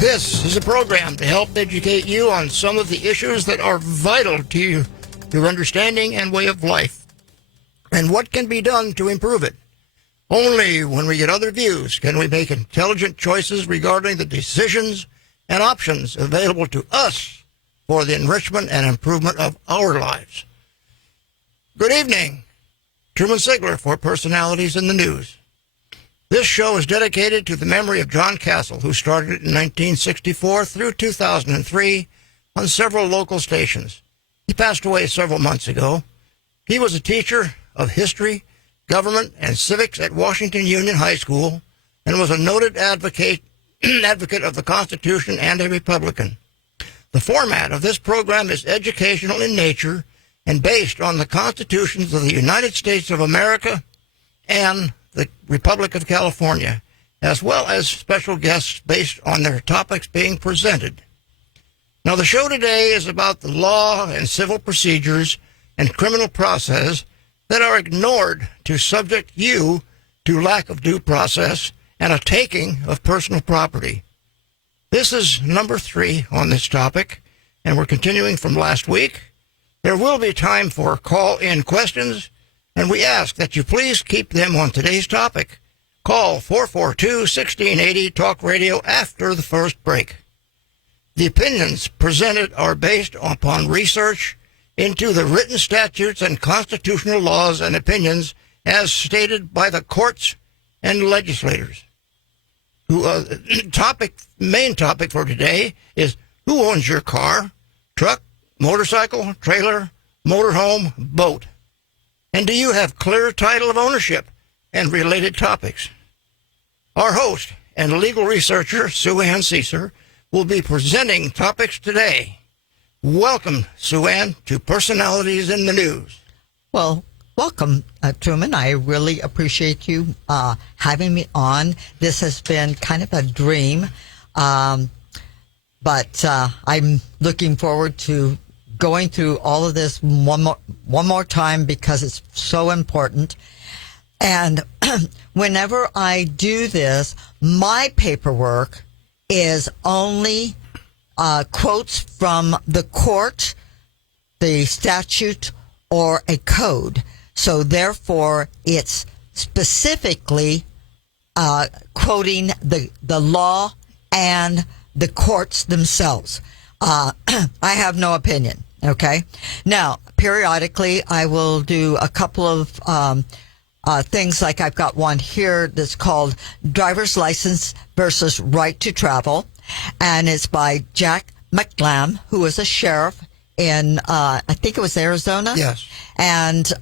This is a program to help educate you on some of the issues that are vital to your understanding and way of life, and what can be done to improve it. Only when we get other views can we make intelligent choices regarding the decisions and options available to us for the enrichment and improvement of our lives. Good evening. Truman Sigler for Personalities in the News. This show is dedicated to the memory of John Castle, who started it in 1964 through 2003 on several local stations. He passed away several months ago. He was a teacher of history, government, and civics at Washington Union High School and was a noted advocate of the Constitution and a Republican. The format of this program is educational in nature and based on the Constitutions of the United States of America and the Republic of California, as well as special guests based on their topics being presented. Now, the show today is about the law and civil procedures and criminal process that are ignored to subject you to lack of due process and a taking of personal property. This is number 3 on this topic, and we're continuing from last week. There will be time for call-in questions, and we ask that you please keep them on today's topic. Call 442-1680 Talk Radio after the first break. The opinions presented are based upon research into the written statutes and constitutional laws and opinions as stated by the courts and legislators. Main topic for today is who owns your car, truck, motorcycle, trailer, motorhome, boat? And do you have clear title of ownership and related topics? Our host and legal researcher, Sue Ann Caesar, will be presenting topics today. Welcome, Sue Ann, to Personalities in the News. Well, welcome, Truman. I really appreciate you having me on. This has been kind of a dream, but I'm looking forward to going through all of this one more time because it's so important. And whenever I do this, my paperwork is only quotes from the court, the statute, or a code. So therefore, it's specifically quoting the law and the courts themselves. I have no opinion. Okay. Now, periodically, I will do a couple of things. Like I've got one here that's called Driver's License versus Right to Travel, and it's by Jack McLam, who is a sheriff in I think it was Arizona. Yes. And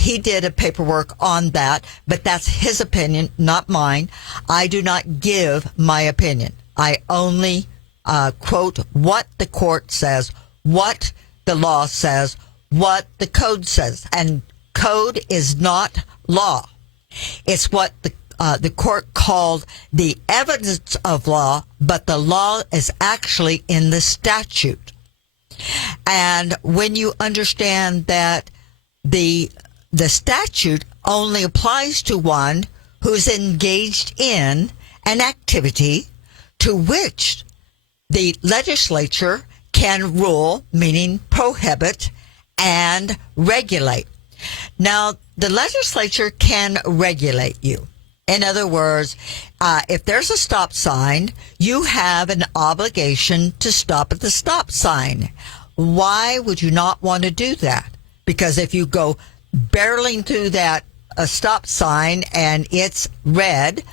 he did a paperwork on that, but that's his opinion, not mine. I do not give my opinion. I only quote what the court says, what the law says, what the code says. And code is not law. It's what the court called the evidence of law, but the law is actually in the statute. And when you understand that the statute only applies to one who's engaged in an activity to which the legislature can rule, meaning prohibit, and regulate. Now, the legislature can regulate you. In other words, if there's a stop sign, you have an obligation to stop at the stop sign. Why would you not want to do that? Because if you go barreling through that stop sign and it's red,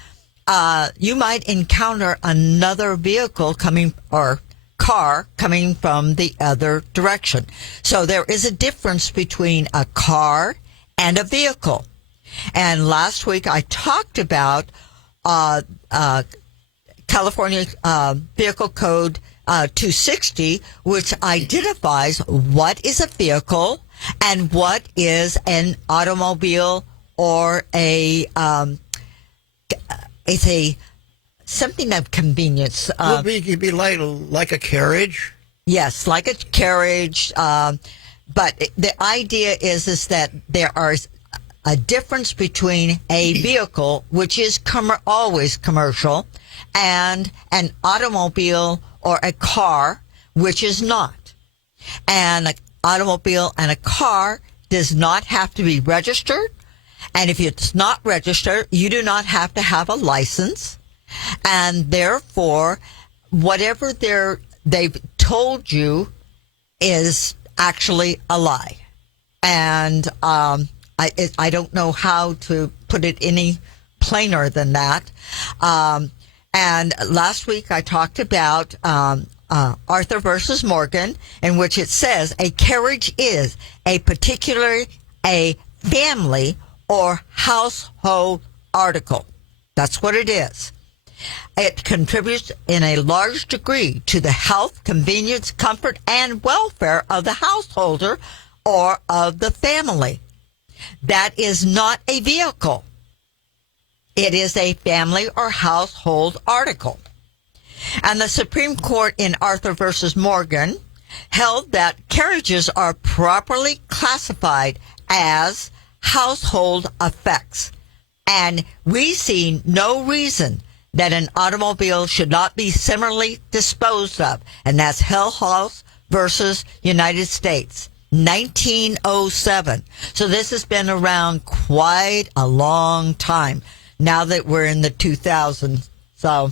you might encounter another vehicle coming or car coming from the other direction. So there is a difference between a car and a vehicle. And last week I talked about California Vehicle Code 260, which identifies what is a vehicle and what is an automobile or it's a something of convenience. It'd be like a carriage? Yes, like a carriage. But the idea is that there are a difference between a vehicle, which is always commercial, and an automobile or a car, which is not. And an automobile and a car does not have to be registered. And if it's not registered, you do not have to have a license. And therefore, whatever they've told you is actually a lie. And I don't know how to put it any plainer than that. And last week I talked about Arthur versus Morgan, in which it says a carriage is a family or household article. That's what it is. It contributes in a large degree to the health, convenience, comfort, and welfare of the householder or of the family. That is not a vehicle. It is a family or household article. And the Supreme Court in Arthur versus Morgan held that carriages are properly classified as household effects. And we see no reason that an automobile should not be similarly disposed of. And that's Hillhouse versus United States, 1907. So this has been around quite a long time now that we're in the 2000s. So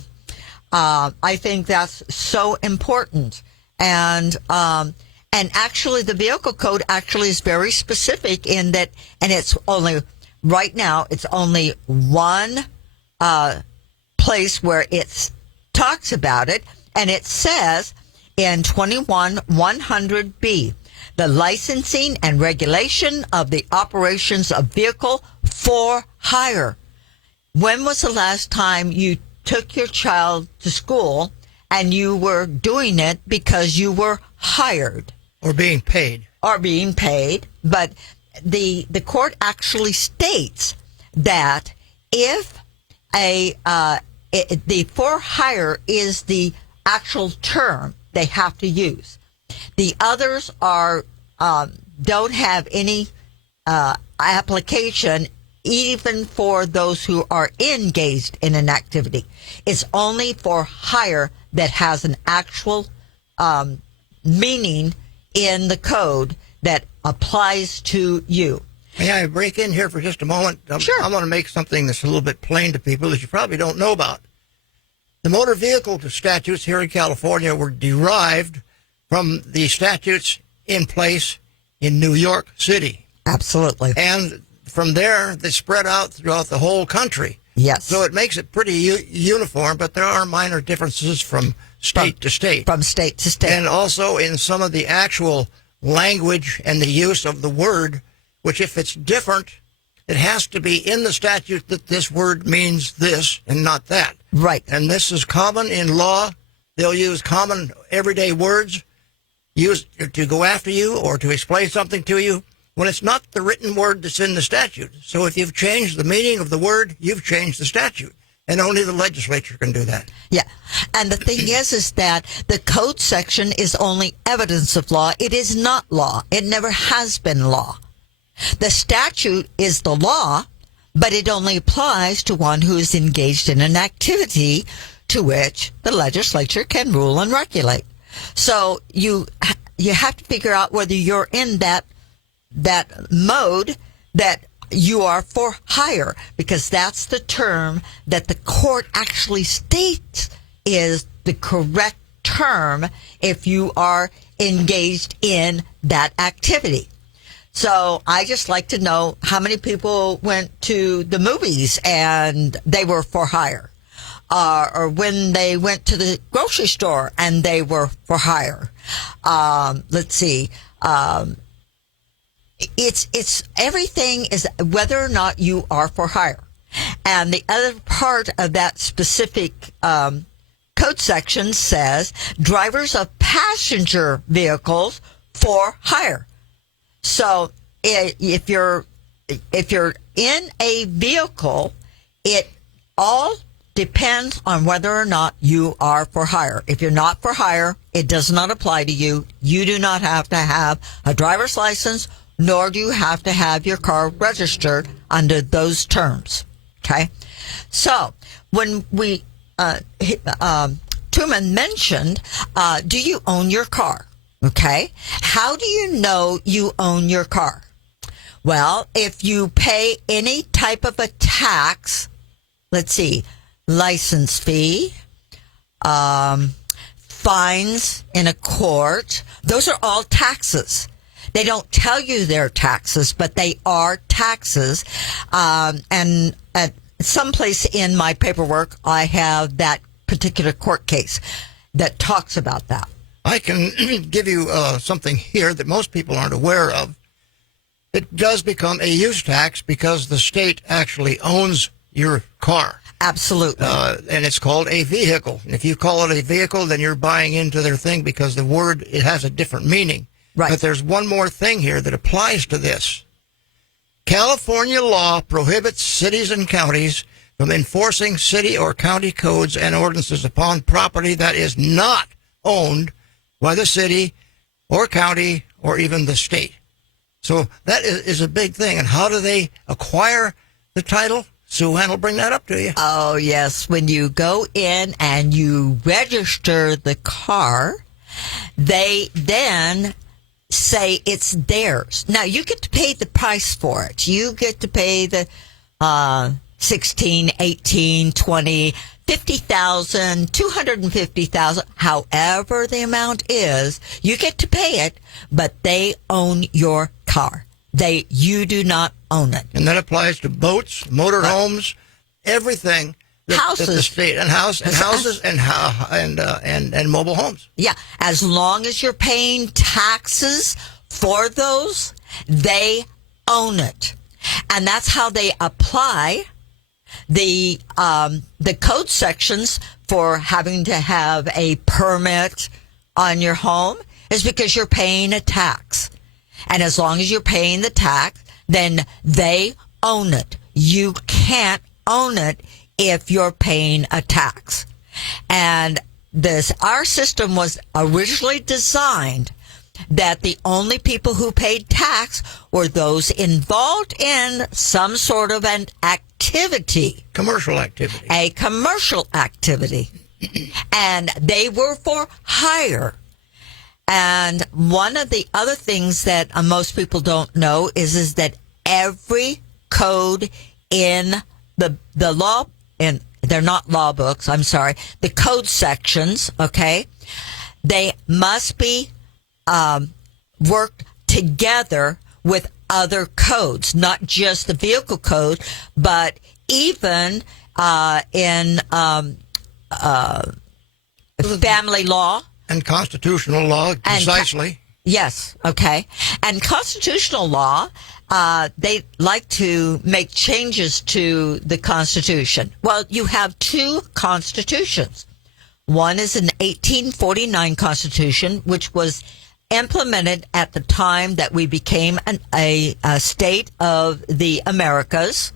I think that's so important. And actually the vehicle code actually is very specific in that, and it's only, right now, it's only one place where it talks about it, and it says in 21-100B, the licensing and regulation of the operations of vehicle for hire. When was the last time you took your child to school and you were doing it because you were hired? Or being paid. Or being paid. But the court actually states that if the for hire is the actual term they have to use. The others are don't have any application even for those who are engaged in an activity. It's only for hire that has an actual meaning in the code that applies to you. May I break in here for just a moment? Sure. I want to make something that's a little bit plain to people that you probably don't know about. The motor vehicle statutes here in California were derived from the statutes in place in New York City. Absolutely. And from there, they spread out throughout the whole country. Yes. So it makes it pretty uniform, but there are minor differences from state to state. From state to state. And also in some of the actual language and the use of the word, which if it's different, it has to be in the statute that this word means this and not that. Right. And this is common in law. They'll use common everyday words used to go after you or to explain something to you when it's not the written word that's in the statute. So if you've changed the meaning of the word, you've changed the statute. And only the legislature can do that. Yeah. And the thing is that the code section is only evidence of law. It is not law. It never has been law. The statute is the law, but it only applies to one who is engaged in an activity to which the legislature can rule and regulate. So you have to figure out whether you're in that mode that you are for hire, because that's the term that the court actually states is the correct term if you are engaged in that activity. So I just like to know how many people went to the movies and they were for hire, or when they went to the grocery store and they were for hire. Let's see. It's everything is whether or not you are for hire. And the other part of that specific code section says drivers of passenger vehicles for hire. So if you're in a vehicle, it all depends on whether or not you are for hire. If you're not for hire, it does not apply to you. You do not have to have a driver's license, nor do you have to have your car registered under those terms. Okay. So when Truman mentioned, do you own your car? Okay. How do you know you own your car? Well, if you pay any type of a tax, let's see, license fee, fines in a court, those are all taxes. They don't tell you they're taxes, but they are taxes. And at some place in my paperwork, I have that particular court case that talks about that. I can give you something here that most people aren't aware of. It does become a use tax because the state actually owns your car. Absolutely. And it's called a vehicle. If you call it a vehicle, then you're buying into their thing because the word, it has a different meaning. Right. But there's one more thing here that applies to this. California law prohibits cities and counties from enforcing city or county codes and ordinances upon property that is not owned by the city or county or even the state. So that is a big thing. And how do they acquire the title? Sue Ann will bring that up to you. Oh, yes. When you go in and you register the car, they then say it's theirs. Now, you get to pay the price for it. You get to pay the 16, 18, 20, 50,000, 250,000, however the amount is, you get to pay it, but they own your car. You do not own it. And that applies to boats, motorhomes, everything. Houses. That the state and houses and mobile homes. Yeah, as long as you're paying taxes for those, they own it, and that's how they apply the code sections for having to have a permit on your home is because you're paying a tax. And as long as you're paying the tax, then they own it. You can't own it if you're paying a tax. And our system was originally designed that the only people who paid tax were those involved in some sort of an activity. Commercial activity. A commercial activity. And they were for hire. And one of the other things that most people don't know is that every code in the law, and they're not law books, I'm sorry, the code sections, okay, they must be worked together with other codes, not just the vehicle code, but even in family law. And constitutional law, precisely. Yes, okay. And constitutional law, they like to make changes to the Constitution. Well, you have two constitutions. One is an 1849 Constitution, which was implemented at the time that we became a state of the Americas.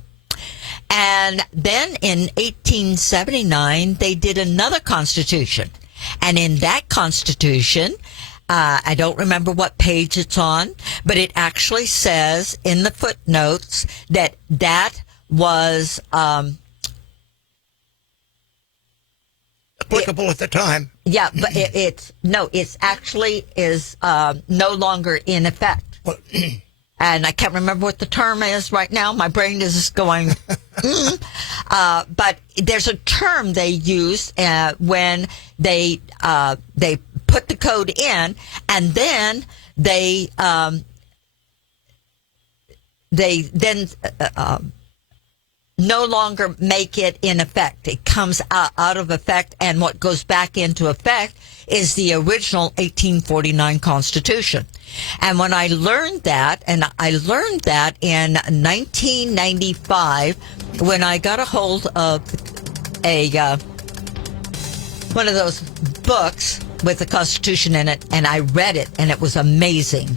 And then in 1879, they did another constitution. And in that constitution, I don't remember what page it's on, but it actually says in the footnotes that was applicable at the time. Yeah, but it's actually is no longer in effect. Well, and I can't remember what the term is right now. My brain is just going. But there's a term they use when they put the code in, and then they then no longer make it in effect. It comes out of effect, and what goes back into effect is the original 1849 Constitution. And when I learned that, and I learned that in 1995, when I got a hold of one of those books with the Constitution in it, and I read it, and it was amazing.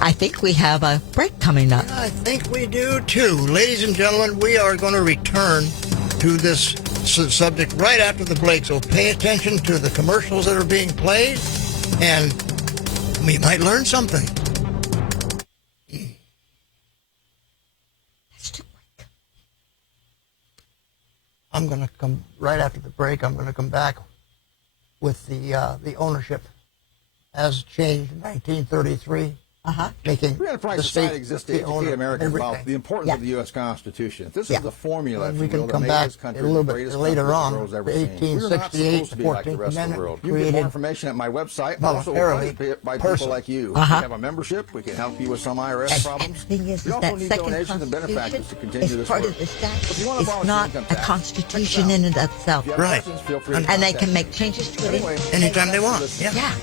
I think we have a break coming up. I think we do too. Ladies and gentlemen, we are going to return to this subject right after the break, so pay attention to the commercials that are being played, and we might learn something. I'm going to come right after the break. I'm going to come back with the ownership as changed in 1933. Making Free Enterprise the Society state exists to the educate owner of Americans about everything. the importance of the U.S. Constitution. If this is the formula, And if we you can will, that come made back this a country little the bit greatest later country on. the world's ever The seen. We are not 1868, supposed to be like the the rest of the 14th world. You can get created more information at my website, but also voluntarily funded by person. people like you. We have a membership. We can help you with some IRS problems. The thing is We also that need second donations and benefactors to continue is this part work. of the statute. If you want to It's volunteer not income a tax, constitution check it out. in and of itself. If you have Right. questions, feel free to And they contact can me. make changes to it Anyway, Anytime they want. listen. Yeah. Yeah.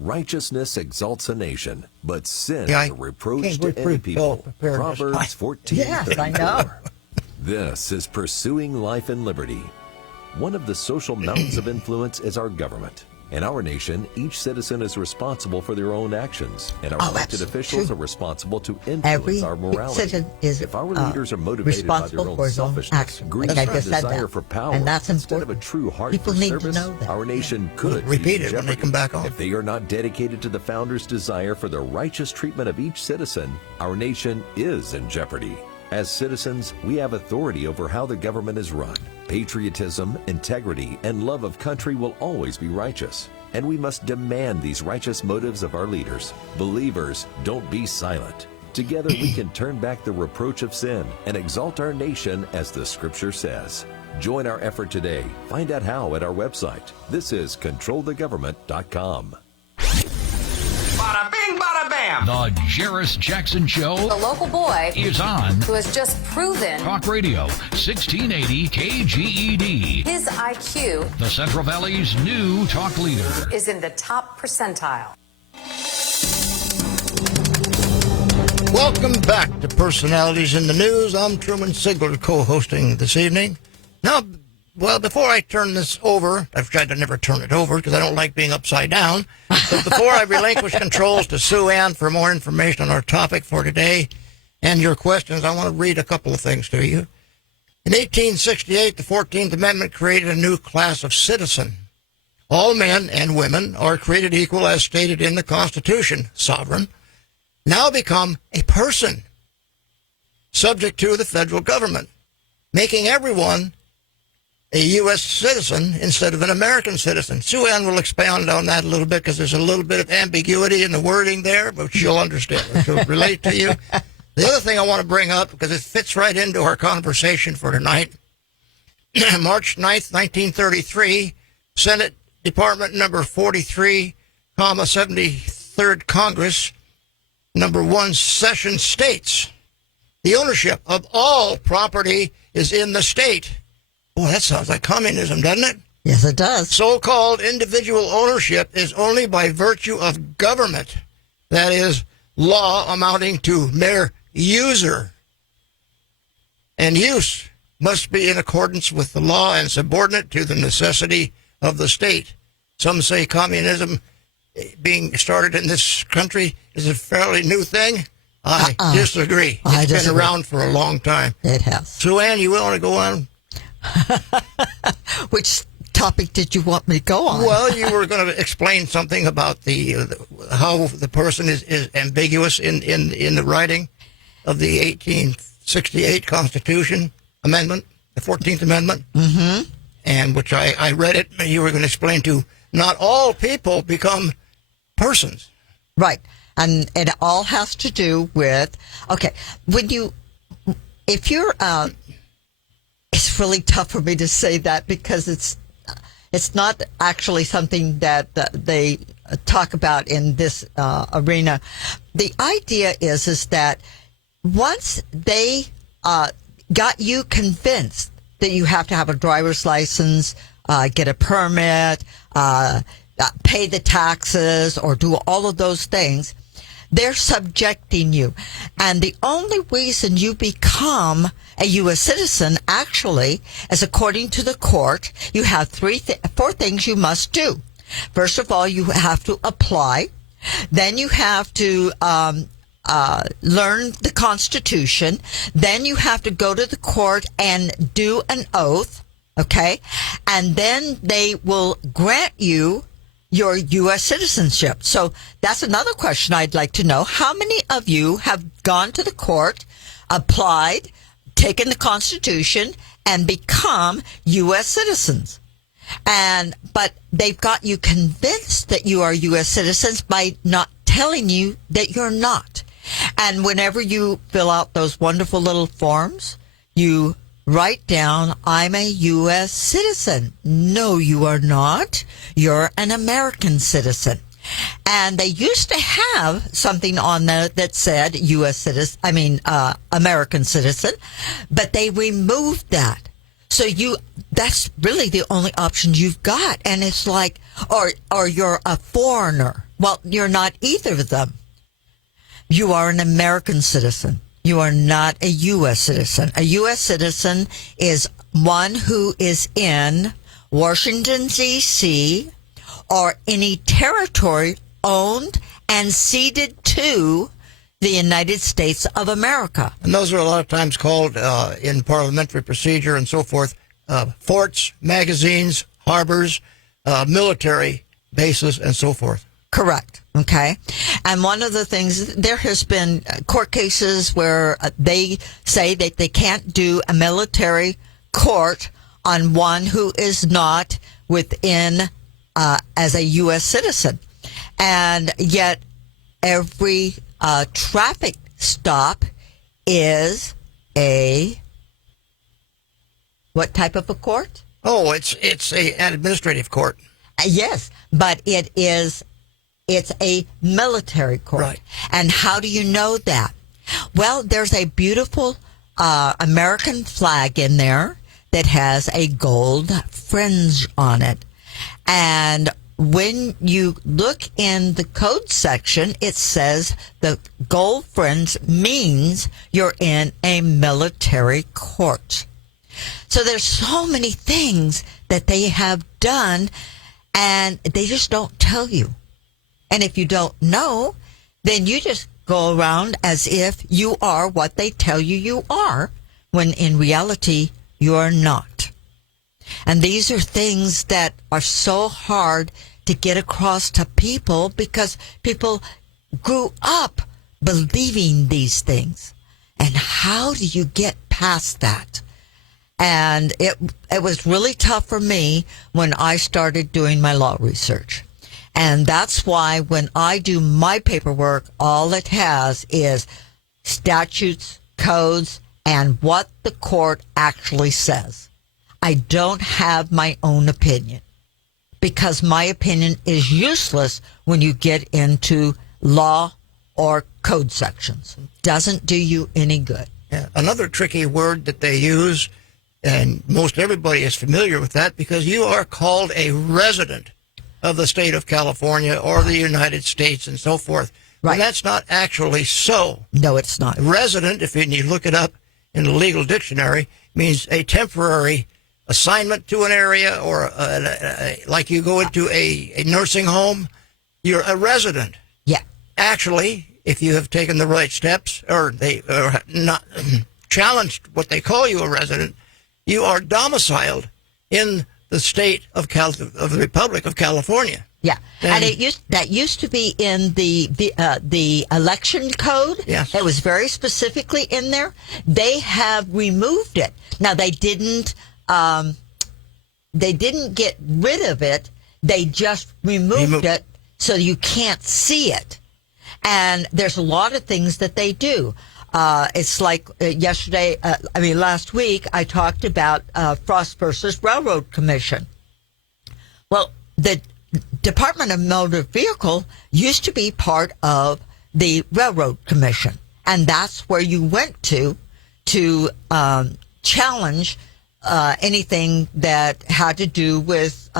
Righteousness exalts a nation, but sin Yeah, is a reproach can't to wait for any it to go people. prepared. Proverbs 14:34. Yes, I know. This is Pursuing Life and Liberty. One of the social mountains of influence is our government. In our nation, each citizen is responsible for their own actions, and our Oh, elected that's officials true. are responsible to influence Every our morality. citizen is if our leaders are motivated by responsible their own for his own selfishness, actions. greed, Like I and just said desire that. for power, And that's instead of a important. true heart People for need to service, know that. our nation could be Repeat in it when they jeopardy. come back on. If they are not dedicated to the founders' desire for the righteous treatment of each citizen, our nation is in jeopardy. As citizens, we have authority over how the government is run. Patriotism, integrity, and love of country will always be righteous. And we must demand these righteous motives of our leaders. Believers, don't be silent. Together we can turn back the reproach of sin and exalt our nation as the scripture says. Join our effort today. Find out how at our website. This is controlthegovernment.com. Bada bing, bada bam. The Jairus Jackson Show The local boy is on who has just proven Talk Radio 1680 KGED, his IQ the Central Valley's new talk leader. is in the top percentile. Welcome back to Personalities in the News. I'm Truman Sigler, co-hosting this evening. Now, well, before I turn this over, I've tried to never turn it over because I don't like being upside down. But before I relinquish controls to Sue Ann for more information on our topic for today and your questions, I want to read a couple of things to you. In 1868, the 14th Amendment created a new class of citizen. All men and women are created equal as stated in the Constitution, sovereign, now become a person subject to the federal government, making everyone a U.S. citizen instead of an American citizen. Sue Ann will expound on that a little bit because there's a little bit of ambiguity in the wording there, but she'll understand. She'll relate to you. The other thing I want to bring up, because it fits right into our conversation for tonight, March 9th, 1933, Senate Department number 43, 73rd Congress, number 1 session states, the ownership of all property is in the state. Boy, that sounds like communism, doesn't it? Yes, it does. So-called individual ownership is only by virtue of government, that is, law amounting to mere user. And use must be in accordance with the law and subordinate to the necessity of the state. Some say communism being started in this country is a fairly new thing. I disagree. I It's disagree. been around for a long time. It has. Sue Ann, you want to go on? Which topic did you want me to go on? Well, you were going to explain something about how the person is ambiguous in the writing of the 1868 Constitution Amendment, the 14th Amendment, and which I read it. And you were going to explain to not all people become persons. Right. And it all has to do with, okay, if you're, it's really tough for me to say that because it's not actually something that they talk about in this arena. The idea is that once they got you convinced that you have to have a driver's license, get a permit, pay the taxes, or do all of those things, they're subjecting you. And the only reason you become a U.S. citizen, actually, is according to the court, you have four things you must do. First of all, you have to apply. Then you have to learn the Constitution. Then you have to go to the court and do an oath, okay? And then they will grant you your U.S. citizenship. So that's another question I'd like to know. How many of you have gone to the court, applied, taken the Constitution, and become U.S. citizens. But they've got you convinced that you are U.S. citizens by not telling you that you're not. And whenever you fill out those wonderful little forms, you write down, I'm a U.S. citizen. No, you are not. You're an American citizen. And they used to have something on there that said U.S. citizen, American citizen, but they removed that. So that's really the only option you've got. And it's like, or you're a foreigner. Well, you're not either of them. You are an American citizen. You are not a U.S. citizen. A U.S. citizen is one who is in Washington, D.C., or any territory owned and ceded to the United States of America. And those are a lot of times called, in parliamentary procedure and so forth, forts, magazines, harbors, military bases, and so forth. Correct. Okay. And one of the things, there has been court cases where they say that they can't do a military court on one who is not within, as a U.S. citizen. And yet every traffic stop is what type of a court? Oh, it's an administrative court. Yes, but it's a military court. Right. And how do you know that? Well, there's a beautiful American flag in there that has a gold fringe on it. And when you look in the code section, it says the gold fringe means you're in a military court. So there's so many things that they have done, and they just don't tell you. And if you don't know, then you just go around as if you are what they tell you are, when in reality, you're not. And these are things that are so hard to get across to people because people grew up believing these things. And how do you get past that? And it was really tough for me when I started doing my law research. And that's why when I do my paperwork, all it has is statutes, codes, and what the court actually says. I don't have my own opinion because my opinion is useless when you get into law or code sections. Doesn't do you any good. Yeah. Another tricky word that they use, and most everybody is familiar with that because you are called a resident of the state of California or the United States and so forth. Right. And that's not actually so. No, it's not. Resident, if you look it up in the legal dictionary, means a temporary assignment to an area, or like you go into a nursing home, you're a resident. Yeah. Actually, if you have taken the right steps, or they are not challenged what they call you a resident, you are domiciled in the state of the Republic of California. Yeah, and that used to be in the election code. Yes. It was very specifically in there. They have removed it. Now they didn't get rid of it. They just removed it so you can't see it. And there's a lot of things that they do. It's like last week I talked about Frost versus Railroad Commission. Well, the Department of Motor Vehicle used to be part of the Railroad Commission, and that's where you went to challenge anything that had to do with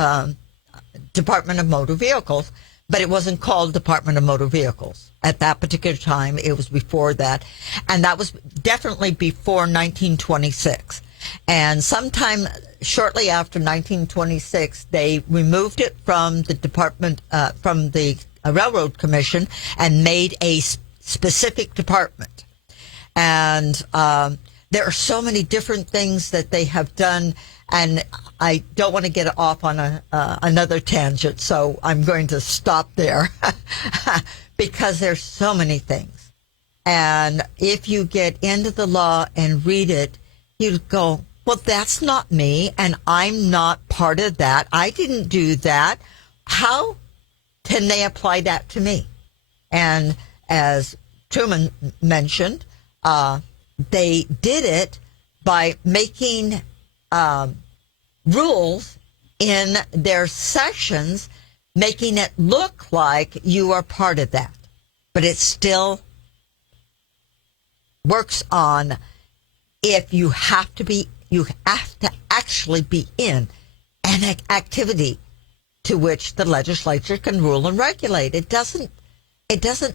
Department of Motor Vehicles, but it wasn't called Department of Motor Vehicles. At that particular time, it was before that, and that was definitely before 1926. And sometime shortly after 1926, they removed it from the department, from the Railroad Commission, and made a specific department. And there are so many different things that they have done, and I don't want to get off on another tangent, so I'm going to stop there because there's so many things. And if you get into the law and read it, you go, well, that's not me, and I'm not part of that. I didn't do that. How can they apply that to me? And as Truman mentioned, they did it by making rules in their sections, making it look like you are part of that. But it still works on if you have to actually be in an activity to which the legislature can rule and regulate. It doesn't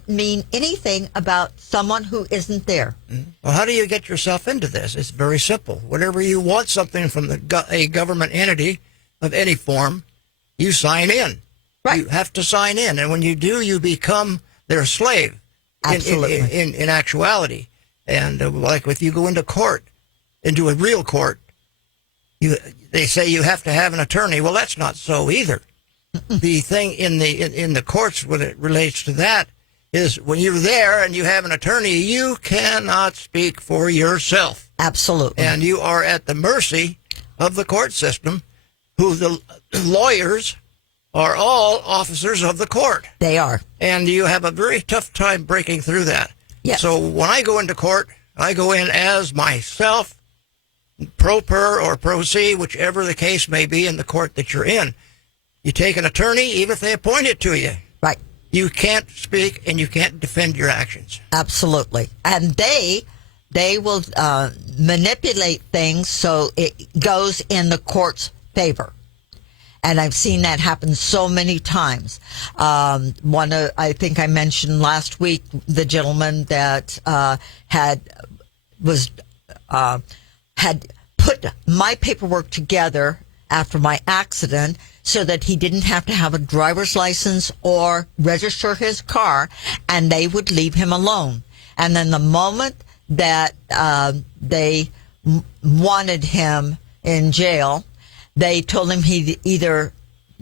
mean anything about someone who isn't there. Well, how do you get yourself into this? It's very simple. Whenever you want something from a government entity of any form, you sign in. Right. You have to sign in, and when you do, you become their slave. Absolutely. In actuality, and like if you go into court, into a real court, they say you have to have an attorney. Well, that's not so either. The thing in the courts when it relates to that is when you're there and you have an attorney, you cannot speak for yourself. Absolutely. And you are at the mercy of the court system, who the lawyers are all officers of the court. They are. And you have a very tough time breaking through that. Yes. So when I go into court, I go in as myself, pro per or pro se, whichever the case may be in the court that you're in. You take an attorney, even if they appoint it to you. Right. You can't speak and you can't defend your actions. Absolutely. And they will manipulate things so it goes in the court's favor. And I've seen that happen so many times. I think I mentioned last week the gentleman that had put my paperwork together after my accident so that he didn't have to have a driver's license or register his car, and they would leave him alone. And then the moment that they wanted him in jail, they told him he'd either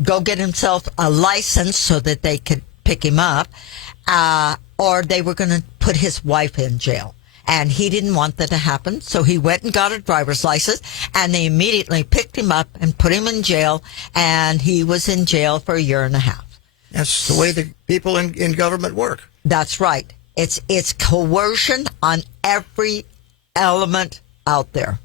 go get himself a license so that they could pick him up, or they were going to put his wife in jail. And he didn't want that to happen, so he went and got a driver's license, and they immediately picked him up and put him in jail, and he was in jail for 1.5 years. That's the way the people in government work. That's right. It's coercion on every element out there.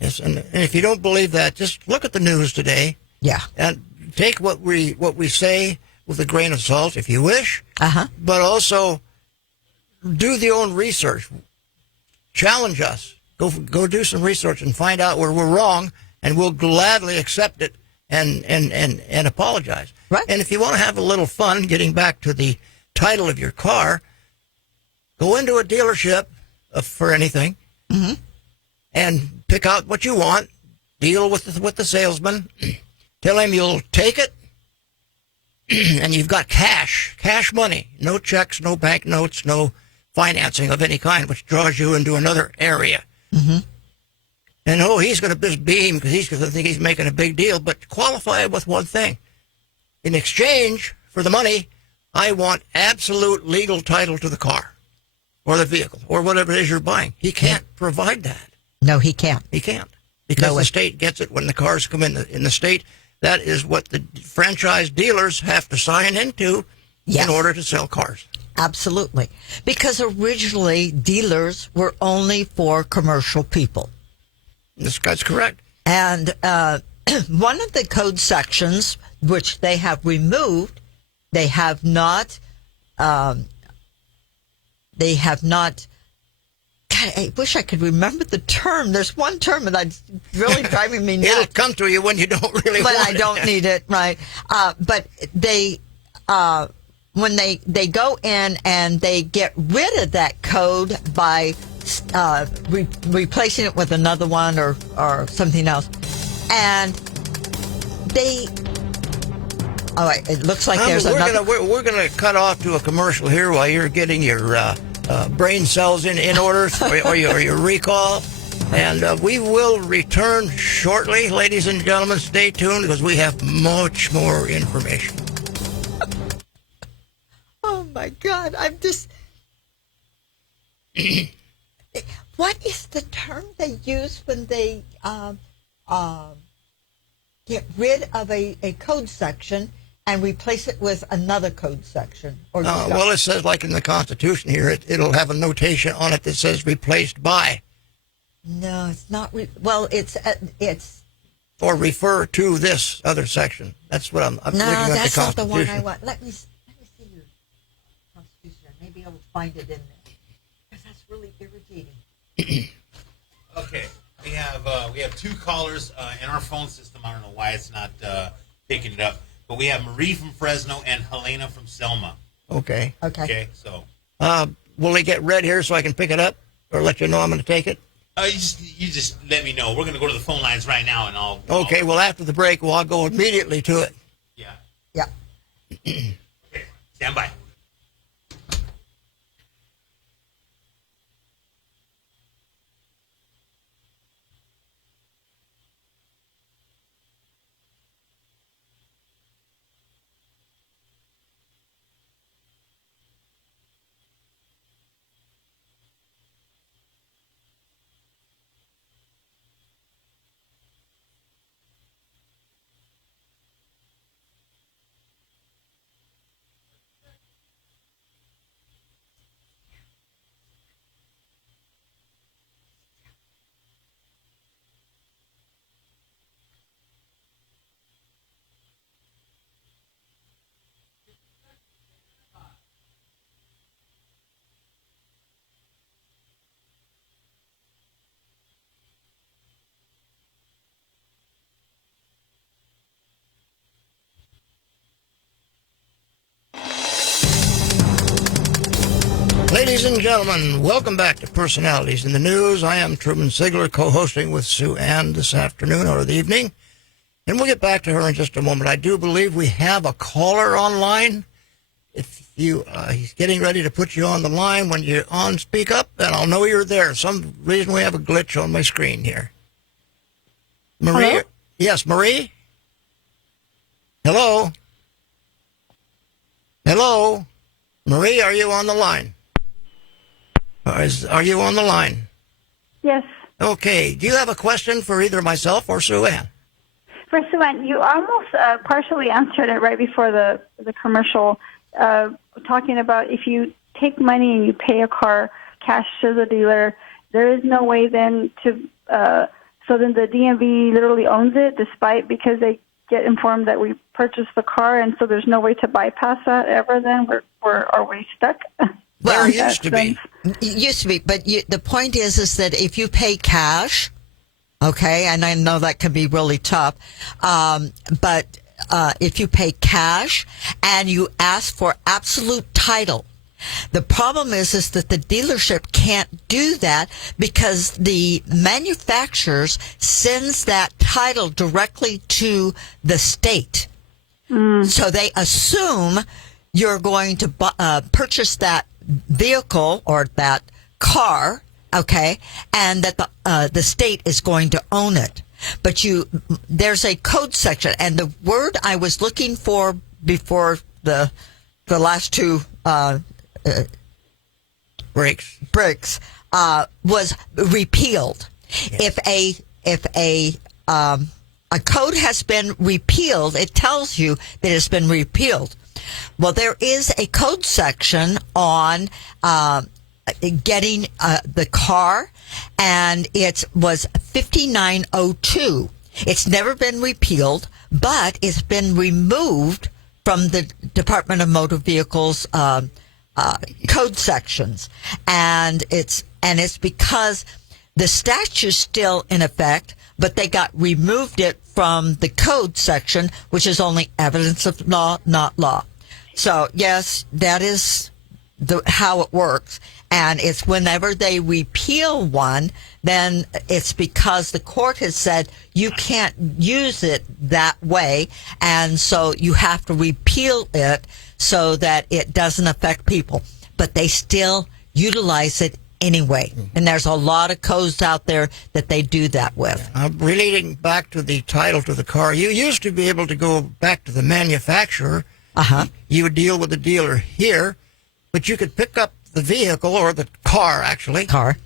Yes, and if you don't believe that, just look at the news today. Yeah. And take what we say with a grain of salt, if you wish. But also do the own research. Challenge us. Go do some research and find out where we're wrong, and we'll gladly accept it and apologize. Right. And if you want to have a little fun, getting back to the title of your car, go into a dealership for anything. Mm-hmm. And pick out what you want, deal with the salesman, tell him you'll take it, and you've got cash money, no checks, no bank notes, no financing of any kind, which draws you into another area. Mm-hmm. And he's going to just beam because he's going to think he's making a big deal, but qualify it with one thing. In exchange for the money, I want absolute legal title to the car or the vehicle or whatever it is you're buying. He can't provide that. No, he can't. He can't, because the state gets it when the cars come in the state. That is what the franchise dealers have to sign into in order to sell cars. Absolutely. Because originally dealers were only for commercial people. That's correct. And one of the code sections, which they have removed, they have not. God, I wish I could remember the term. There's one term that's really driving me nuts. It'll come to you when you don't really want it. But I don't need it, right? But they, when they go in and they get rid of that code by replacing it with another one or something else, and they. All right, it looks like there's another. We're gonna cut off to a commercial here while you're getting your brain cells in order or your recall, and we will return shortly, ladies and gentlemen. Stay tuned because we have much more information. Oh my God! I'm just. What is the term they use when they get rid of a code section and replace it with another code section? Or Well, it says, like in the Constitution here, it'll have a notation on it that says replaced by. No, it's not. It's Or refer to this other section. That's what I'm no, looking at the that's not the Constitution. one I want. Let me see your Constitution. Maybe I will find it in there because that's really irritating. Okay, we have two callers in our phone system. I don't know why it's not picking it up, but we have Marie from Fresno and Helena from Selma. Okay. Okay. So Will it get read here so I can pick it up or let you know I'm going to take it? you just let me know. We're going to go to the phone lines right now, and I'll. Okay, well, after the break, I'll go immediately to it. Yeah. Yeah. Okay. Stand by. Ladies and gentlemen, welcome back to Personalities in the News. I am Truman Ziegler, co-hosting with Sue Ann this afternoon or the evening. And we'll get back to her in just a moment. I do believe we have a caller online. If you, he's getting ready to put you on the line. When you're on, speak up, and I'll know you're there. Some reason we have a glitch on my screen here. Marie? Hello? Yes, Marie? Hello? Hello? Marie, are you on the line? Are you on the line? Yes. Okay. Do you have a question for either myself or Sue Ann? For Sue Ann, you almost partially answered it right before the commercial, talking about if you take money and you pay a car cash to the dealer, there is no way then to, so then the DMV literally owns it because they get informed that we purchased the car, and so there's no way to bypass that ever then? Are we stuck? There used to be. It used to be, but the point is that if you pay cash, okay, and I know that can be really tough, but if you pay cash and you ask for absolute title, the problem is that the dealership can't do that because the manufacturers sends that title directly to the state. So they assume you're going to purchase that vehicle or that car, okay, and that the state is going to own it. But there's a code section, and the word I was looking for before the last two Breaks. was repealed. Yes. If a code has been repealed, it tells you that it's been repealed. Well, there is a code section on getting the car, and it was 5902. It's never been repealed, but it's been removed from the Department of Motor Vehicles code sections, and it's because the statute's still in effect, but they removed it from the code section, which is only evidence of law, not law. So yes, that is how it works. And it's whenever they repeal one, then it's because the court has said you can't use it that way. And so you have to repeal it so that it doesn't affect people. But they still utilize it anyway. And there's a lot of codes out there that they do that with. Relating back to the title to the car, you used to be able to go back to the manufacturer. Uh-huh. You would deal with the dealer here, but you could pick up the vehicle, or the car actually, Car.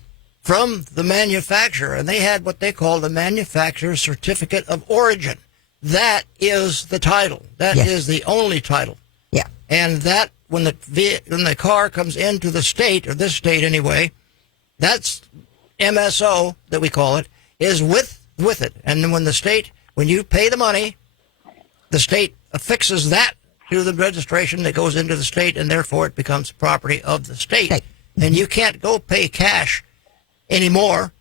from the manufacturer, and they had what they call the manufacturer's certificate of origin. That is the title. That Yes. is the only title. Yeah. And that, when the car comes into the state, or this state anyway, that's MSO that we call it, is with it. And then when you pay the money, the state affixes that to the registration that goes into the state, and therefore it becomes property of the state. State. And you can't go pay cash anymore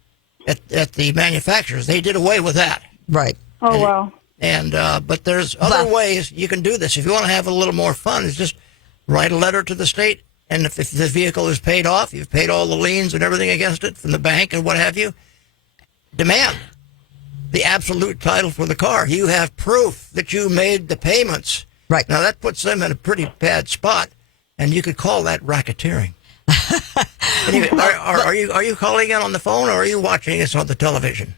at the manufacturers. They did away with that. Right. Oh, wow. And but there's other But- ways you can do this. If you want to have a little more fun, is just write a letter to the state, and if the vehicle is paid off, you've paid all the liens and everything against it from the bank and what have you, demand the absolute title for the car. You have proof that you made the payments. Right. Now that puts them in a pretty bad spot, and you could call that racketeering. Anyway, are you calling in on the phone, or are you watching us on the television?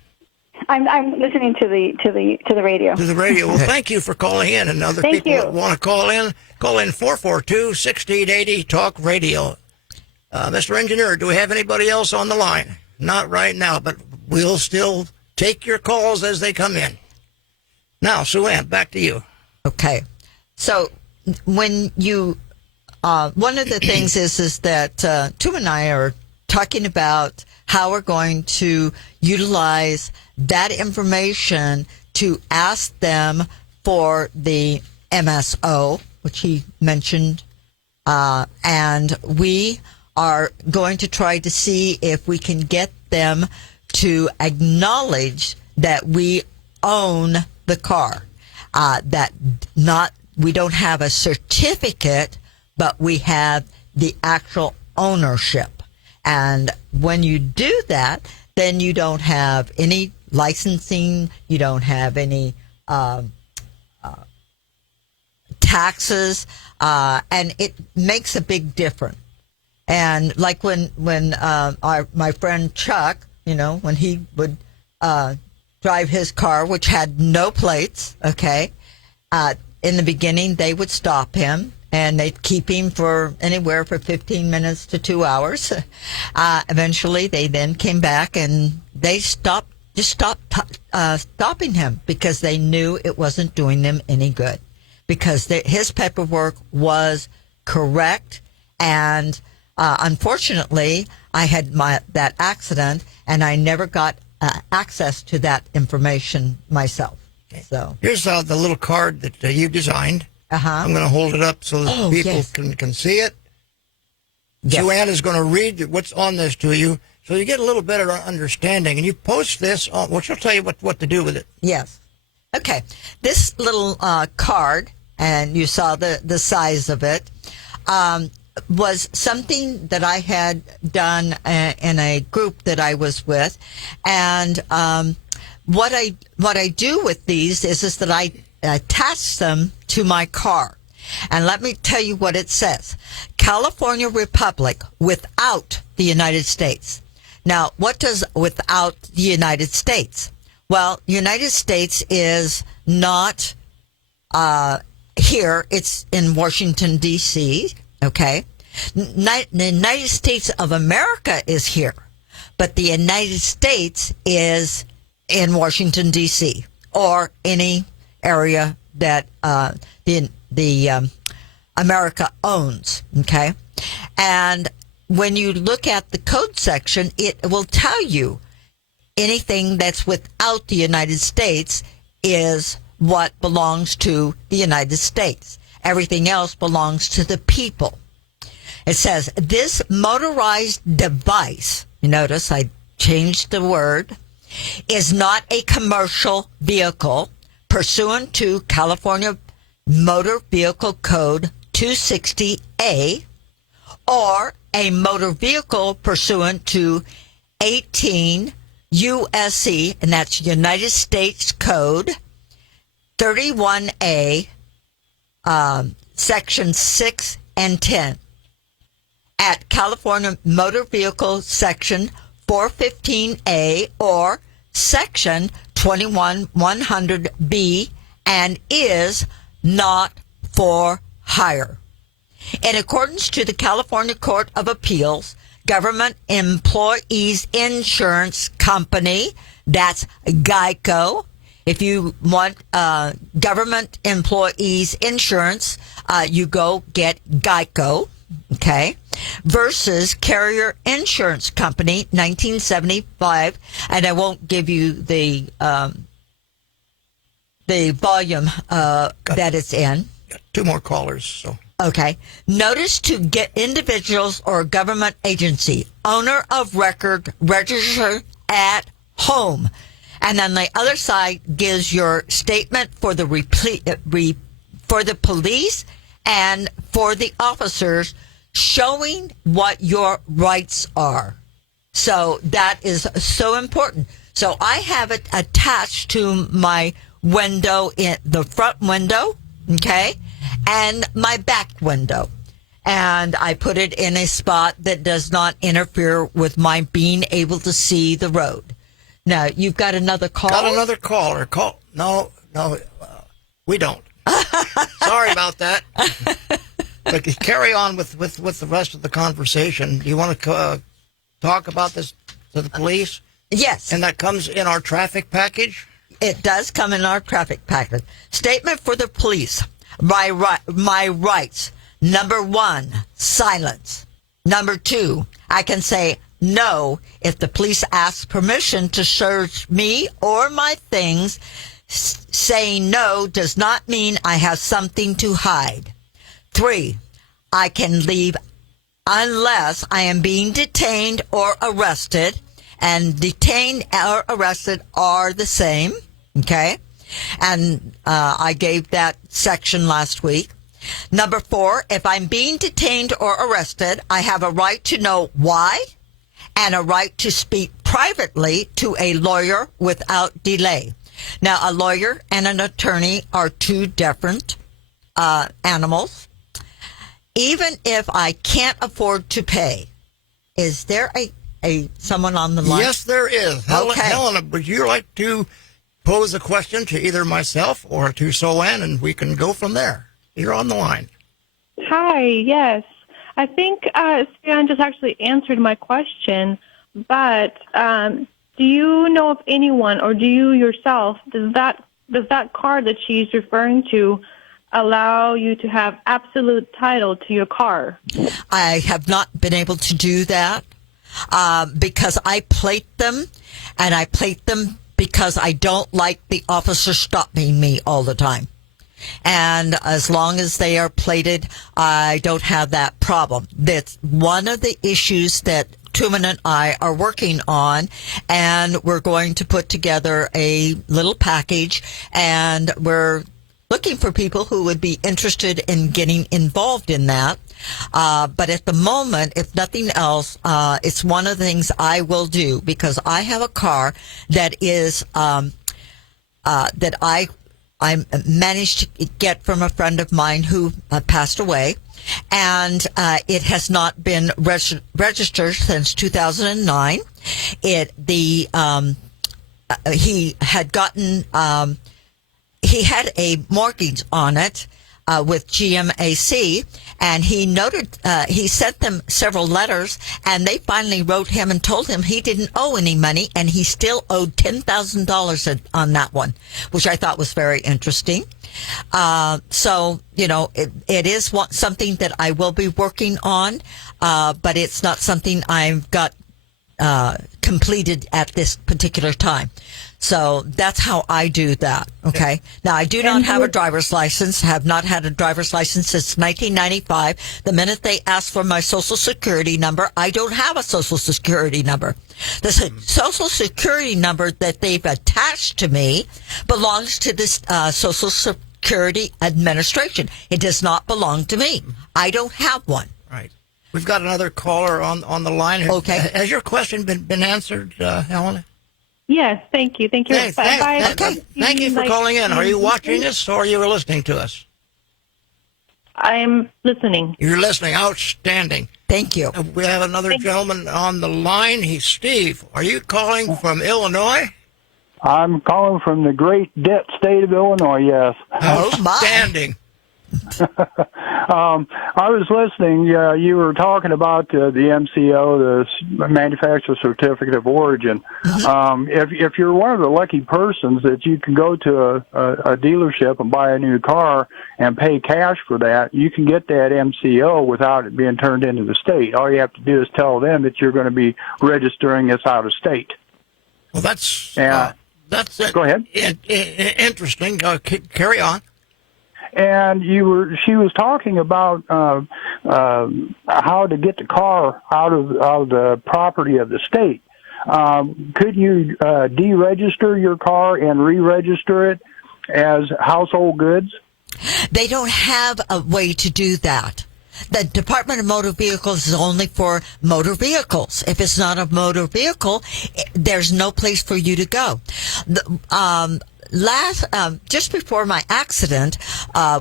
I'm listening to the radio. To the radio. Well, thank you for calling in, and other Thank people you. that want to call in 442-1680 Talk Radio. Mr. Engineer, do we have anybody else on the line? Not right now, but we'll still take your calls as they come in. Now, Sue Ann, back to you. Okay. So when you, one of the things is that Tom and I are talking about how we're going to utilize that information to ask them for the MSO, which he mentioned, and we are going to try to see if we can get them to acknowledge that we own the car, we don't have a certificate, but we have the actual ownership. And when you do that, then you don't have any licensing, you don't have any taxes, and it makes a big difference. And like when my friend Chuck, when he would drive his car, which had no plates, okay, in the beginning they would stop him and they'd keep him for anywhere for 15 minutes to 2 hours. Eventually they then came back and they stopped stopping him because they knew it wasn't doing them any good, because his paperwork was correct. And unfortunately, I had that accident, and I never got access to that information myself. So Here's the little card that you designed. I'm going to hold it up so that people yes. can see it. Yes. Joanne is going to read what's on this to you, so you get a little better understanding. And you post this on, well, she'll tell you what to do with it. Yes. Okay. This little card, and you saw the size of it, was something that I had done in a group that I was with. And what I do with these is that I attach them to my car. And let me tell you what it says. California Republic without the United States. Now, what does without the United States? Well, United States is not here. It's in Washington, D.C., okay? The United States of America is here, but the United States is in Washington, D.C., or any area that the America owns, okay? And when you look at the code section, it will tell you anything that's without the United States is what belongs to the United States. Everything else belongs to the people. It says, this motorized device, you notice I changed the word, is not a commercial vehicle pursuant to California Motor Vehicle Code 260A, or a motor vehicle pursuant to 18 U.S.C., and that's United States Code 31A, Section 6 and 10. At California Motor Vehicle Section 415A or Section 21100B, and is not for hire. In accordance to the California Court of Appeals, Government Employees Insurance Company, that's GEICO. If you want government employees insurance, you go get GEICO, okay, versus Carrier Insurance Company, 1975, and I won't give you the volume that it's in. Got 2 more callers, so. Okay. Notice to get individuals or government agency, owner of record, register at home. And then the other side gives your statement for the for the police and for the officers, showing what your rights are. So that is so important. So I have it attached to my window, in the front window, okay, and my back window. And I put it in a spot that does not interfere with my being able to see the road. Now, you've got another call? Got another caller. No, we don't. Sorry about that. But carry on with the rest of the conversation. Do you want to talk about this to the police? Yes. And that comes in our traffic package? It does come in our traffic package. Statement for the police. My rights. Number 1, silence. Number 2, I can say no if the police ask permission to search me or my things. Saying no does not mean I have something to hide. 3, I can leave unless I am being detained or arrested. And detained or arrested are the same. Okay. And I gave that section last week. Number 4, if I'm being detained or arrested, I have a right to know why and a right to speak privately to a lawyer without delay. Now, a lawyer and an attorney are 2 different animals. Even if I can't afford to pay, is there a someone on the line? Yes, there is. Okay. Helena, would you like to pose a question to either myself or to Soanne, and we can go from there? You're on the line. Hi, yes. I think Stan just actually answered my question, but do you know of anyone, or do you yourself, does that card that she's referring to allow you to have absolute title to your car? I have not been able to do that because I plate them, and I plate them because I don't like the officer stopping me all the time. And as long as they are plated, I don't have that problem. That's one of the issues that Tuman and I are working on, and we're going to put together a little package, and we're looking for people who would be interested in getting involved in that. But at the moment, if nothing else, it's one of the things I will do, because I have a car that is that I managed to get from a friend of mine who passed away, and it has not been registered since 2009. He had gotten he had a mortgage on it with GMAC, and he noted he sent them several letters, and they finally wrote him and told him he didn't owe any money, and he still owed $10,000 on that one, which I thought was very interesting. So, you know, it is something that I will be working on, but it's not something I've got completed at this particular time. So that's how I do that. Okay. Now, I do not have a driver's license, have not had a driver's license since 1995. The minute they ask for my social security number, I don't have a social security number. The social security number that they've attached to me belongs to this Social Security Administration. It does not belong to me. I don't have one. Right. We've got another caller on the line. Okay. Has your question been answered, Helena? Yes, thank you. Thank you. Thank you for calling in. Are you watching us or are you listening to us? I'm listening. You're listening. Outstanding. Thank you. We have another gentleman on the line. He's Steve. Are you calling from Illinois? I'm calling from the great debt state of Illinois, yes. Oh, my. Outstanding. I was listening. You were talking about the MCO, the Manufacturer Certificate of Origin. If you're one of the lucky persons that you can go to a dealership and buy a new car and pay cash for that, you can get that MCO without it being turned into the state. All you have to do is tell them that you're going to be registering this out of state. Well, that's Go ahead. Interesting. Carry on. And she was talking about how to get the car out of the property of the state. Could you deregister your car and re-register it as household goods? They don't have a way to do that. The Department of Motor Vehicles is only for motor vehicles. If it's not a motor vehicle, there's no place for you to go. Just before my accident,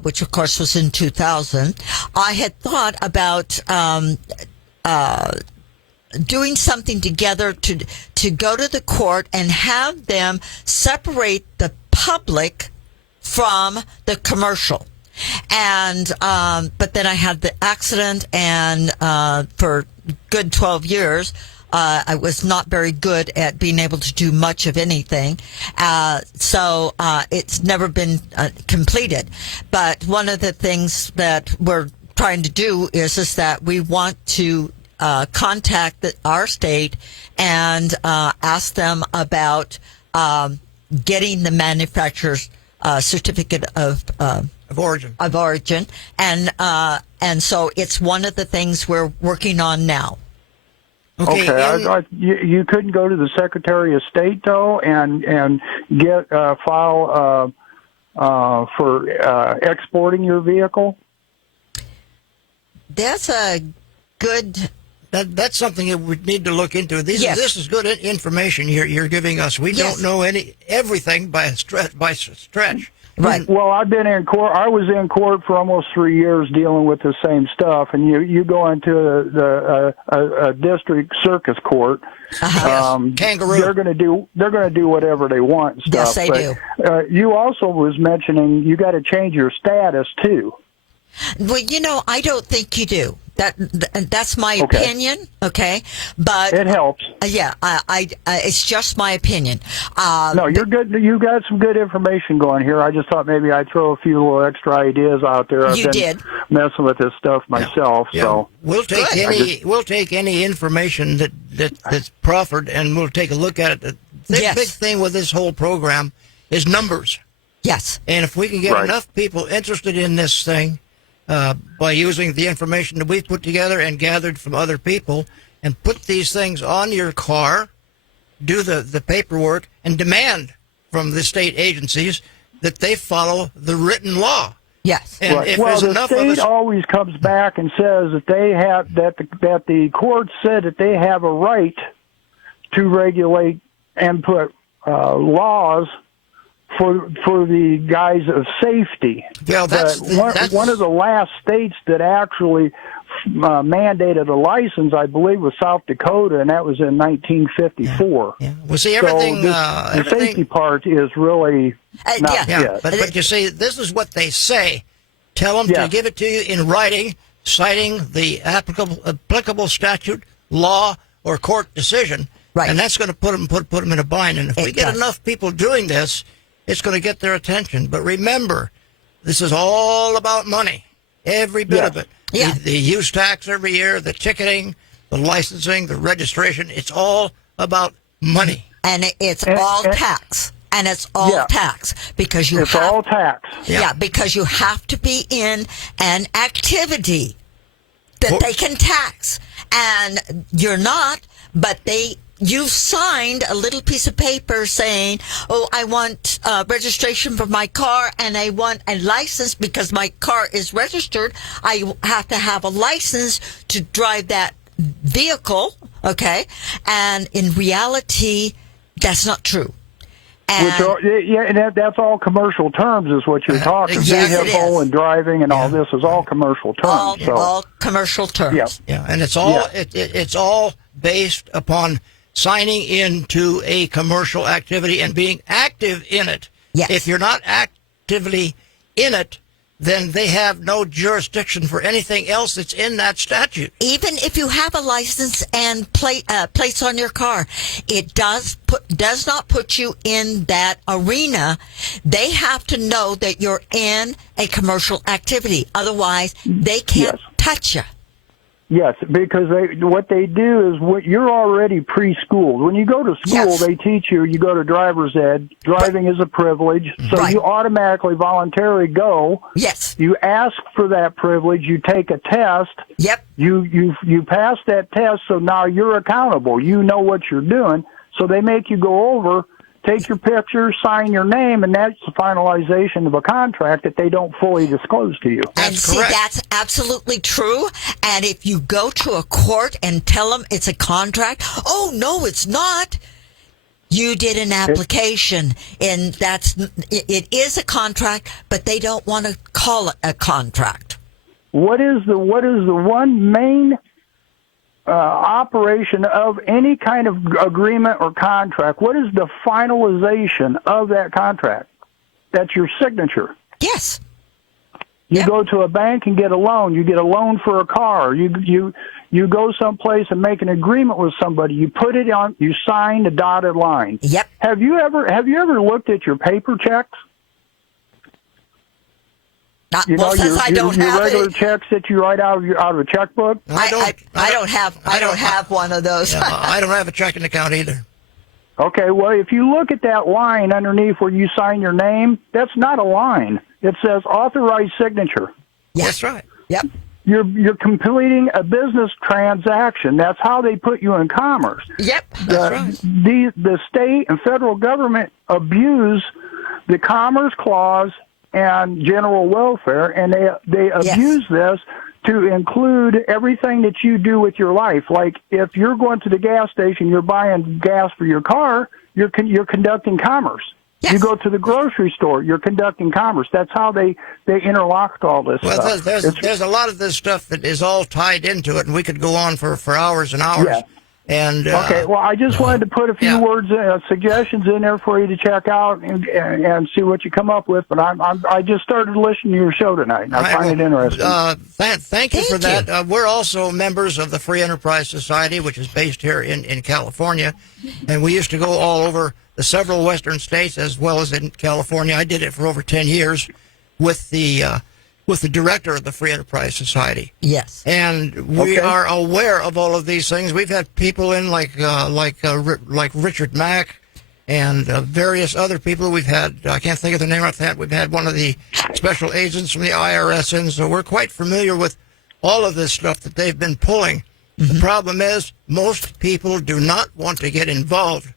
which of course was in 2000, I had thought about doing something together to go to the court and have them separate the public from the commercial. And but then I had the accident, and for good 12 years. I was not very good at being able to do much of anything. So it's never been completed. But one of the things that we're trying to do is that we want to contact our state and ask them about getting the manufacturer's certificate of origin. And so it's one of the things we're working on now. Okay, you couldn't go to the Secretary of State though and get a file for exporting your vehicle. That's a good. That's something that we need to look into. This is good information you're giving us. We don't know everything by a stretch. Right. Well, I've been in court. I was in court for almost 3 years dealing with the same stuff. And you go into a district circus court. Kangaroo. They're going to do whatever they want and stuff. Yes, they do. You also was mentioning you got to change your status too. Well, I don't think you do. That's my opinion. Okay, but it helps. It's just my opinion. No, you're good. You got some good information going here. I just thought maybe I'd throw a few little extra ideas out there. I've been messing with this stuff myself. Yeah. So we'll take any information that's proffered, and we'll take a look at it. The big thing with this whole program is numbers. Yes, and if we can get enough people interested in this thing. By using the information that we've put together and gathered from other people and put these things on your car, do the paperwork, and demand from the state agencies that they follow the written law. Yes. And if well, there's the enough state of us, always comes back and says that they have that the court said that they have a right to regulate and put laws for the guise of safety. Yeah, that's one of the last states that actually mandated a license, I believe, was South Dakota, and that was in 1954. Yeah. Well, see, everything. The safety part is really not yet. But you see, this is what they say. Tell them to give it to you in writing, citing the applicable statute, law, or court decision, and that's going to put them in a bind. And if we get enough people doing this, it's going to get their attention. But remember, this is all about money. Every bit of it. Yeah. The use tax every year, the ticketing, the licensing, the registration. It's all about money. And it's all tax. And it's all tax. Because you it's all tax. Yeah, because you have to be in an activity that they can tax. And you're not, but you've signed a little piece of paper saying, oh, I want registration for my car and I want a license because my car is registered. I have to have a license to drive that vehicle, okay? And in reality, that's not true. And that's all commercial terms is what you're talking. Vehicle and driving and all this is all commercial terms. All commercial terms. Yeah, and it's all it's all based upon signing into a commercial activity and being active in it. Yes. If you're not actively in it, then they have no jurisdiction for anything else that's in that statute. Even if you have a license and plates on your car, it does not put you in that arena. They have to know that you're in a commercial activity. Otherwise, they can't touch you. Yes, because what they do is you're already preschooled. When you go to school, they teach you go to driver's ed. Driving is a privilege, so you automatically voluntarily go. Yes. You ask for that privilege. You take a test. Yep. You pass that test, so now you're accountable. You know what you're doing. So they make you go over, take your picture, sign your name, and that's the finalization of a contract that they don't fully disclose to you. And see, that's absolutely true. And if you go to a court and tell them it's a contract, oh, no, it's not. You did an application, and it is a contract, but they don't want to call it a contract. What is the one main operation of any kind of agreement or contract? What is the finalization of that contract? That's your signature. Yes. You go to a bank and get a loan. You get a loan for a car. You go someplace and make an agreement with somebody. You put it on. You sign the dotted line. Yep. Have you ever looked at your paper checks? Your regular checks that you write out of a checkbook. I don't have one of those. I don't have a checking account either. Okay, well, if you look at that line underneath where you sign your name, that's not a line. It says authorized signature. Yes. That's right. Yep. You're completing a business transaction. That's how they put you in commerce. Yep. That's right. The state and federal government abuse the Commerce Clause and general welfare, and they abuse this to include everything that you do with your life. Like if you're going to the gas station, you're buying gas for your car, you're conducting commerce. Yes. You go to the grocery store, you're conducting commerce. That's how they interlock all this stuff. There's a lot of this stuff that is all tied into it, and we could go on for hours and hours. Yeah. And okay, well, I just wanted to put a few words, suggestions in there for you to check out and see what you come up with. But I just started listening to your show tonight, and I find it interesting. Thank you for that. We're also members of the Free Enterprise Society, which is based here in California, and we used to go all over the several western states as well as in California. I did it for over 10 years with the director of the Free Enterprise Society. Yes. And we are aware of all of these things. We've had people in like Richard Mack and various other people. We've had, I can't think of the name of that. We've had one of the special agents from the IRS in, so we're quite familiar with all of this stuff that they've been pulling. Mm-hmm. The problem is most people do not want to get involved.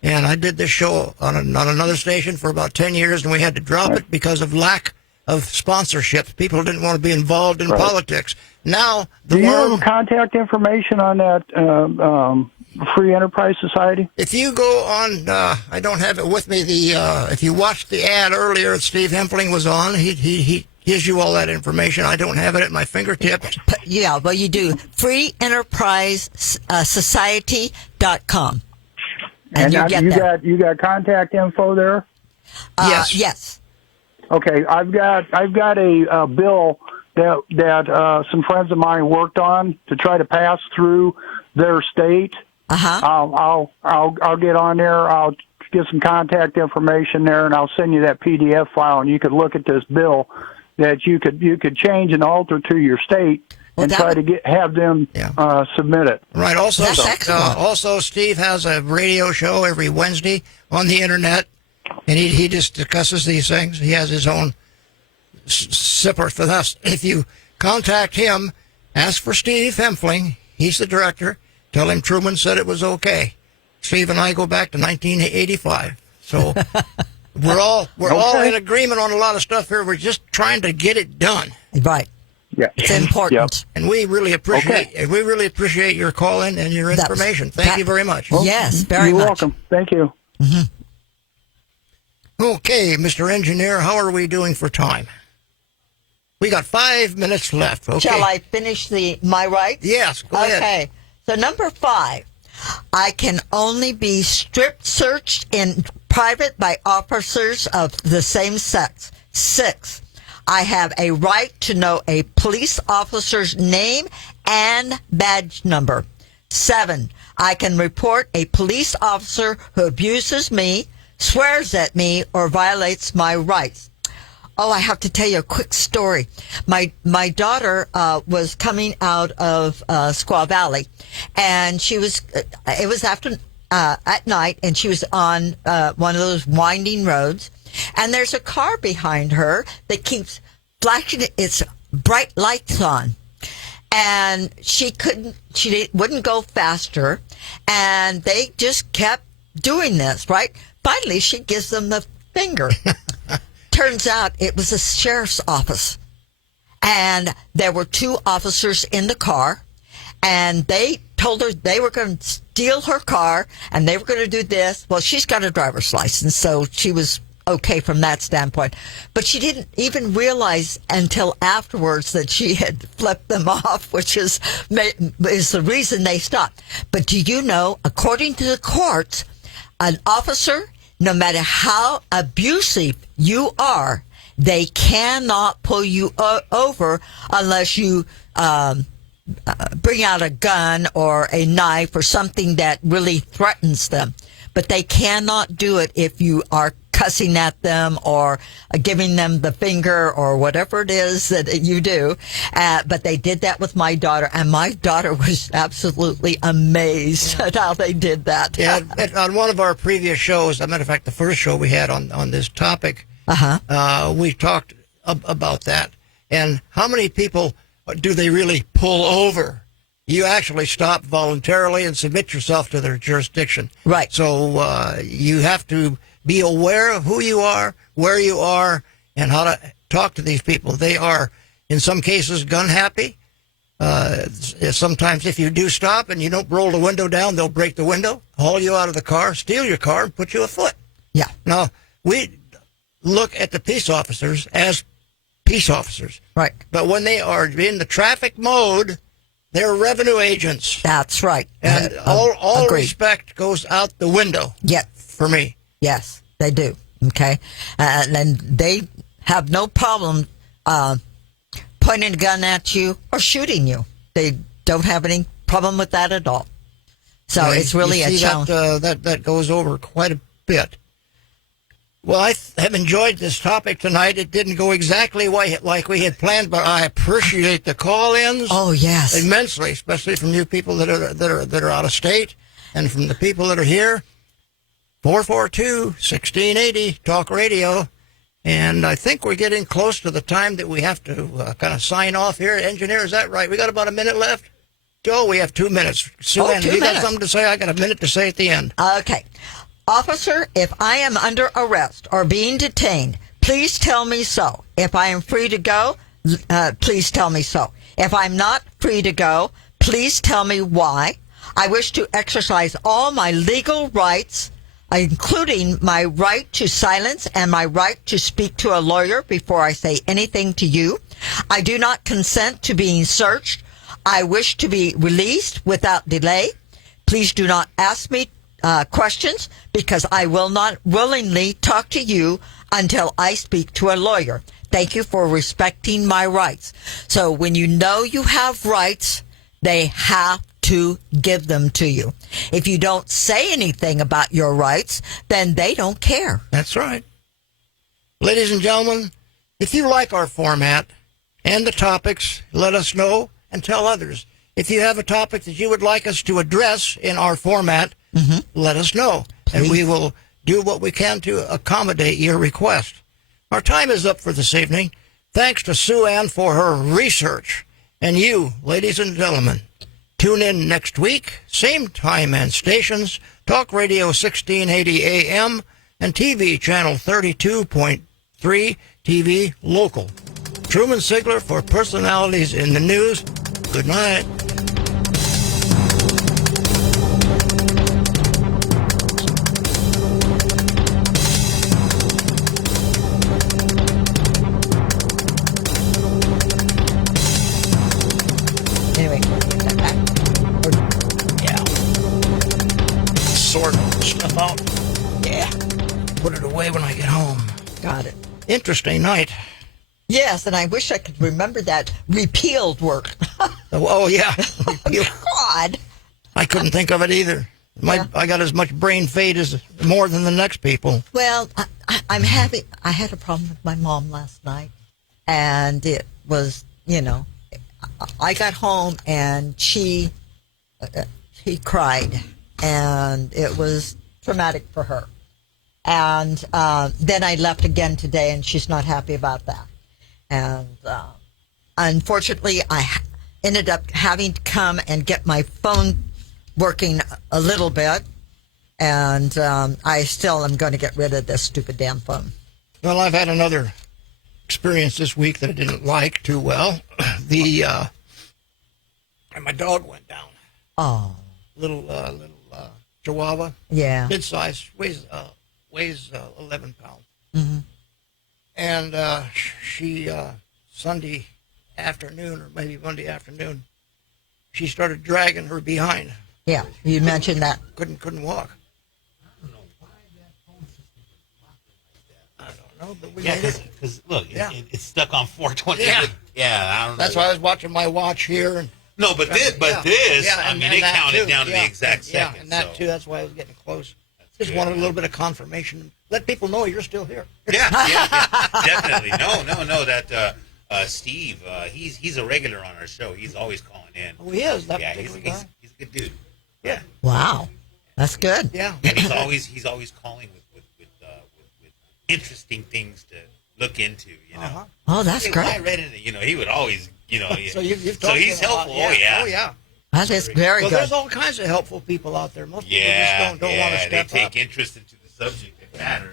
And I did this show on another station for about 10 years, and we had to drop it because of lack of sponsorship. People didn't want to be involved in politics. Now, do you have contact information on that Free Enterprise Society? If you go on, I don't have it with me. If you watched the ad earlier that Steve Hempling was on, he gives you all that information. I don't have it at my fingertips. Yeah, well, you do. FreeEnterpriseSociety.com. And you got contact info there? Yes. Yes. Okay, I've got a bill that some friends of mine worked on to try to pass through their state. I'll get on there. I'll get some contact information there, and I'll send you that PDF file, and you could look at this bill that you could change and alter to your state. And try to have them submit it. Right. Also, Steve has a radio show every Wednesday on the internet, and he just discusses these things. He has his own sipper for us. If you contact him, ask for Steve Hempling. He's the director. Tell him Truman said it was okay. Steve and I go back to 1985, so we're all in agreement on a lot of stuff here. We're just trying to get it done. Right. Yeah, it's important, and we really appreciate your call in and your information. Thank you very much. Yes, very much. You're welcome. Thank you. Mm-hmm. Okay, Mr. Engineer, how are we doing for time? We got 5 minutes left. Okay. Shall I finish my rights? Yes, go ahead. Okay. So number 5, I can only be strip searched in private by officers of the same sex. 6, I have a right to know a police officer's name and badge number. 7, I can report a police officer who abuses me, swears at me, or violates my rights. Oh, I have to tell you a quick story. My daughter was coming out of Squaw Valley, and she was. It was after at night, and she was on one of those winding roads, and there's a car behind her that keeps flashing its bright lights on, and she wouldn't go faster, and they just kept doing this. Right? Finally, she gives them the finger. Turns out it was a sheriff's office, and there were 2 officers in the car, and they told her they were going to steal her car, and they were going to do this. Well, she's got a driver's license, so she was okay from that standpoint. But she didn't even realize until afterwards that she had flipped them off, which is the reason they stopped. But do you know, according to the courts, an officer, no matter how abusive you are, they cannot pull you over unless you bring out a gun or a knife or something that really threatens them. But they cannot do it if you are cussing at them or giving them the finger or whatever it is that you do. But they did that with my daughter, and my daughter was absolutely amazed at how they did that. Yeah, on one of our previous shows, as a matter of fact, the first show we had on this topic, we talked about that. And how many people do they really pull over? You actually stop voluntarily and submit yourself to their jurisdiction. Right. So you have to be aware of who you are, where you are, and how to talk to these people. They are, in some cases, gun happy. Sometimes if you do stop and you don't roll the window down, they'll break the window, haul you out of the car, steal your car, and put you afoot. Yeah. Now, we look at the peace officers as peace officers. Right. But when they are in the traffic mode, they're revenue agents. That's right. And all agreed. respect goes out the window. Yes. For me. Yes, they do. Okay. And they have no problem pointing a gun at you or shooting you. They don't have any problem with that at all. So Yeah, it's really a challenge. That goes over quite a bit. Well, I have enjoyed this topic tonight. It didn't go exactly like we had planned, but I appreciate the call-ins. Oh, yes, immensely, especially from you people that are out of state, and from the people that are here. 442-1680 Talk Radio, and I think we're getting close to the time that we have to kind of sign off here. Engineer, is that right? We got about a minute left. Joe, we have 2 minutes. Sue Ann, have you got something to say? I got a minute to say at the end. Okay. Officer, if I am under arrest or being detained, please tell me so. If I am free to go, please tell me so. If I'm not free to go, please tell me why. I wish to exercise all my legal rights, including my right to silence and my right to speak to a lawyer before I say anything to you. I do not consent to being searched. I wish to be released without delay. Please do not ask me questions, because I will not willingly talk to you until I speak to a lawyer. Thank you for respecting my rights. So when you know you have rights, they have to give them to you. If you don't say anything about your rights, then they don't care. That's right. Ladies and gentlemen, if you like our format and the topics, let us know and tell others. If you have a topic that you would like us to address in our format, let us know, and we will do what we can to accommodate your request. Our time is up for this evening. Thanks to Sue Ann for her research. And you, ladies and gentlemen, tune in next week, same time and stations, Talk Radio 1680 AM and TV channel 32.3 TV Local. Truman Sigler for Personalities in the News. Good night. Anyway, yeah. Sort stuff out. Yeah. Put it away when I get home. Got it. Interesting night. Yes, and I wish I could remember that repealed word. Oh, yeah. God. I couldn't think of it either. I got as much brain fade as more than the next people. Well, I had a problem with my mom last night, and it was, I got home and she cried, and it was traumatic for her. And then I left again today, and she's not happy about that. And unfortunately, I ended up having to come and get my phone working a little bit, and I still am going to get rid of this stupid damn phone. Well, I've had another experience this week that I didn't like too well. My dog went down. Oh, Little Chihuahua. Yeah. Mid size, weighs 11 pounds. Mm-hmm. And she Sunday afternoon, or maybe Monday afternoon, she started dragging her behind. Yeah, you mentioned that. Couldn't walk. I don't know, but we made it. Because look, it's stuck on 420. Yeah, I don't know. That's why I was watching my watch here. And no, but this, I mean, it counted down to the exact second. Yeah, and that too. That's why I was getting close. Just wanted a little bit of confirmation. Let people know you're still here. Yeah, definitely. No. That Steve, he's a regular on our show. He's always calling in. Oh, he is. He's a good dude. Yeah. Wow, that's good. Yeah. And he's always calling with interesting things to look into. Oh, that's great. I read it. He would always. So you've so he's helpful. Yeah. Oh Oh yeah. That is very well, good. there's all kinds of helpful people out there. Most people just don't want to step they take up. interest into the subject that matters.